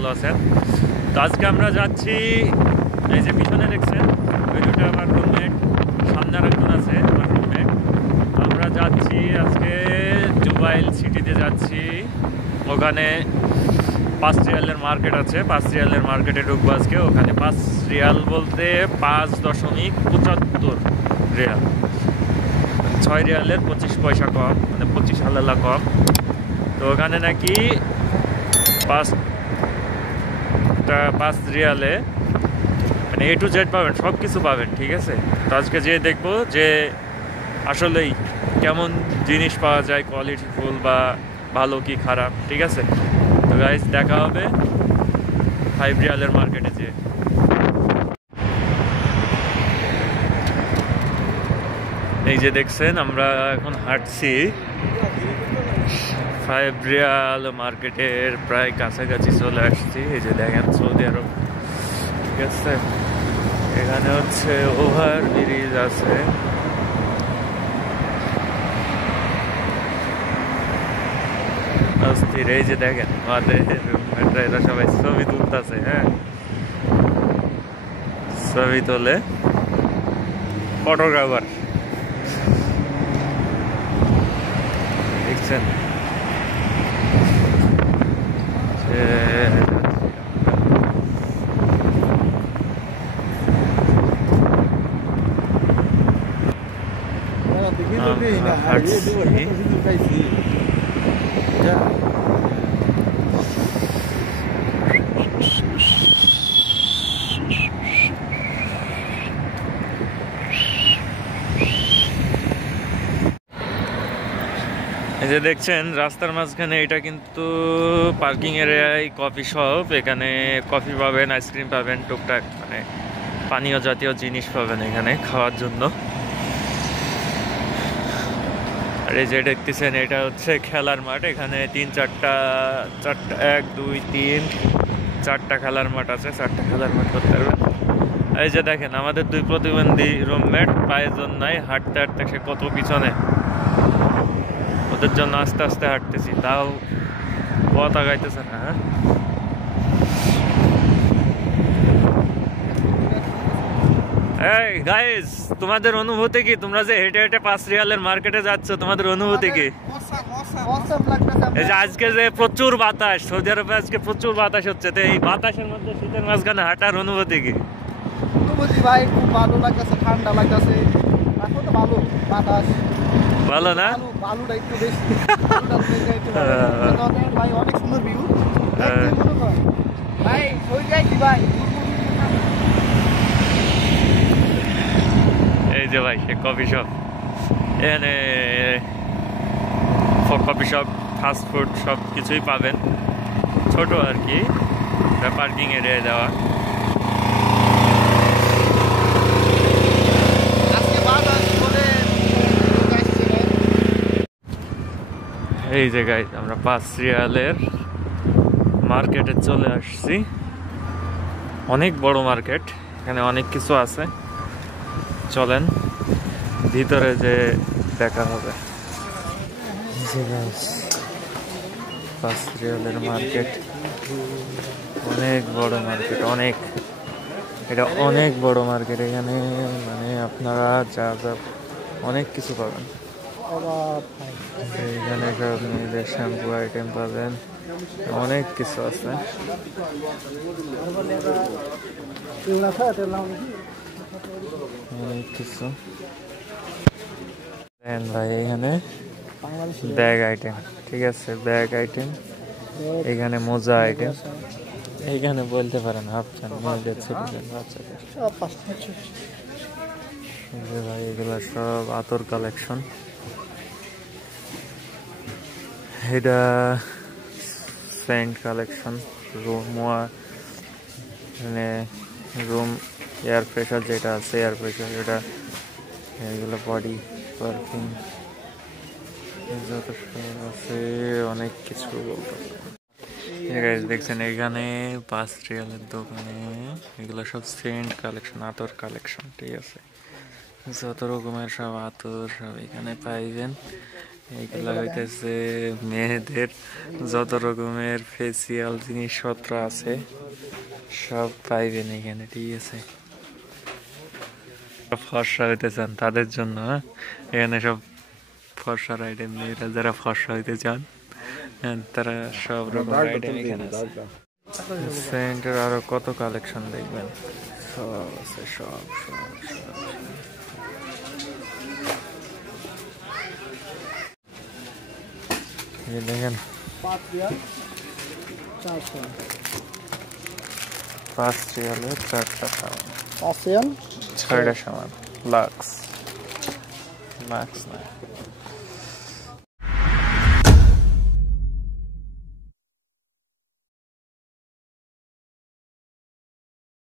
ভালো আছেন। তো আজকে আমরা যাচ্ছি, এই যে পিছনে দেখছেন ওই দুটো আমার রুমমেট, সামনে আরেকজন আছে আমার রুমমেট। আমরা যাচ্ছি আজকে জুবাইল সিটিতে যাচ্ছি। ওখানে 5 রিয়ালের মার্কেট আছে, 5 রিয়ালের মার্কেটে ঢুকবো আজকে। ওখানে 5 রিয়াল বলতে 5.75 রিয়াল, 6 রিয়ালের 25 পয়সা কম, মানে 25 হালালা কম। তো ওখানে নাকি 5 রিয়ালে মানে A to Z পাবেন, সব কিছু পাবেন, ঠিক আছে। তো আজকে যেয়ে দেখবো যে আসলেই কেমন জিনিস পাওয়া যায়, কোয়ালিটি ফুল বা ভালো কি খারাপ, ঠিক আছে। তো গাইস দেখা হবে 5 রিয়ালের মার্কেটে যেয়ে। এই যে দেখছেন আমরা এখন হাঁটছি 5 রিয়াল মার্কেটের প্রায় কাছাকাছি চলে আসছি। এই যে দেখেন সৌদি আরব, ঠিক আছে। এখানে হচ্ছে ওভার ব্রিজ আছে, অস্থির। এই যে দেখেন আমাদের রুমমেটরা, এরা সবাই ছবি তুলতেছে। হ্যাঁ, ছবি তোলে, ফটোগ্রাফার, দেখছেন। এই যে দেখছেন রাস্তার মাঝখানে, এটা কিন্তু পার্কিং এরিয়ায় কফি শপ। এখানে কফি পাবেন, আইসক্রিম পাবেন, টুকটাক মানে পানীয় জাতীয় জিনিস পাবেন এখানে খাওয়ার জন্য। আর এই যে দেখতেছেন এটা হচ্ছে খেলার মাঠ। এখানে 3-4টা 1 2 3 4টা খেলার মাঠ আছে, 4টা খেলার মাঠ করতে পারবেন। এই যে দেখেন আমাদের 2 প্রতিবন্ধী রুমমেট, পায়ের জন্য নাই, হাঁটতে হাঁটতে সে কত পিছনে। ওদের জন্য আস্তে আস্তে হাঁটতেছি, তাও পথ আগাইতেছে না। এই গাইস, তোমাদের অনুভূতি কি? তোমরা যে হেঁটে হেঁটে 5 রিয়ালের মার্কেটে যাচ্ছ, তোমাদের অনুভূতি কি? এই যে আজকে যে প্রচুর বাতাস, সৌদি আরবে আজকে প্রচুর বাতাস হচ্ছে, তো এই বাতাসের মধ্যে শীতের মাঝখানে হাঁটার অনুভূতি কি? ভাই খুব ভালো লাগতেছে, ঠান্ডা লাগতেছে, এখন তো ভালো বাতাস, ভালো না? বালুটা একটু বেশি ভাই, অনেক সুন্দর ভিউ ভাই। ওই যাই কি ভাই, এই যে ভাই সে কফি শপ, এখানে কফি শপ, ফাস্ট ফুড সব কিছুই পাবেন, ছোট আর কি, পার্কিং এরিয়ায় দেওয়া। এই জায়গায় আমরা 5 রিয়ালের মার্কেটে চলে আসছি। অনেক বড় মার্কেট, এখানে অনেক কিছু আছে। চলেন ভিতরে যে দেখা হবে। 5 রিয়ালের মার্কেট অনেক বড় মার্কেট, অনেক, এটা অনেক বড় মার্কেট। এখানে মানে আপনারা যা যা অনেক কিছু পাবেন। এখানে সব মেয়েদের শ্যাম্পু আইটেম পাবেন, অনেক কিছু আছে। অনেক কিছু ভাই, এখানে ব্যাগ আইটেম, ঠিক আছে, ব্যাগ আইটেম, এখানে মোজা আইটেম, এইখানে বলতে পারেন হাফ প্যান্ট, মেয়েদের, ছেলেদের, বাচ্চাদের। ভাই এগুলো সব আতর কালেকশন। এটা সেন্ট কালেকশন, মানে রুম এয়ার প্রেশার যেটা আছে, এয়ার প্রেশার এটা, এগুলো বডি পারফিউম যত সব আছে, অনেক কিছু বলতে পারেন। দেখছেন এখানে 5 রিয়ালের দোকানে এগুলো সব সেন্ট কালেকশন, আতর কালেকশন, ঠিক আছে। যত রকমের সব আতর সব এখানে পাইবেন। এইগুলা হইতেছে মেয়েদের যত রকমের ফেসিয়াল জিনিসপত্র আছে সব পাইবেন এখানে, ঠিক আছে। ফর্সা হইতে চান তাদের জন্য এখানে সব ফর্সার আইটেম, মেয়েরা যারা ফর্সা হইতে চান তারা সব রকম আইটেম এখানে আছে। সেন্টের আরো কত কালেকশন দেখবেন, সব আছে, সব সব সব এই দেখেন 5 রিয়াল 5 রিয়ালের 4টা সামান, 5 রিয়াল 6টা সামান লাক্স না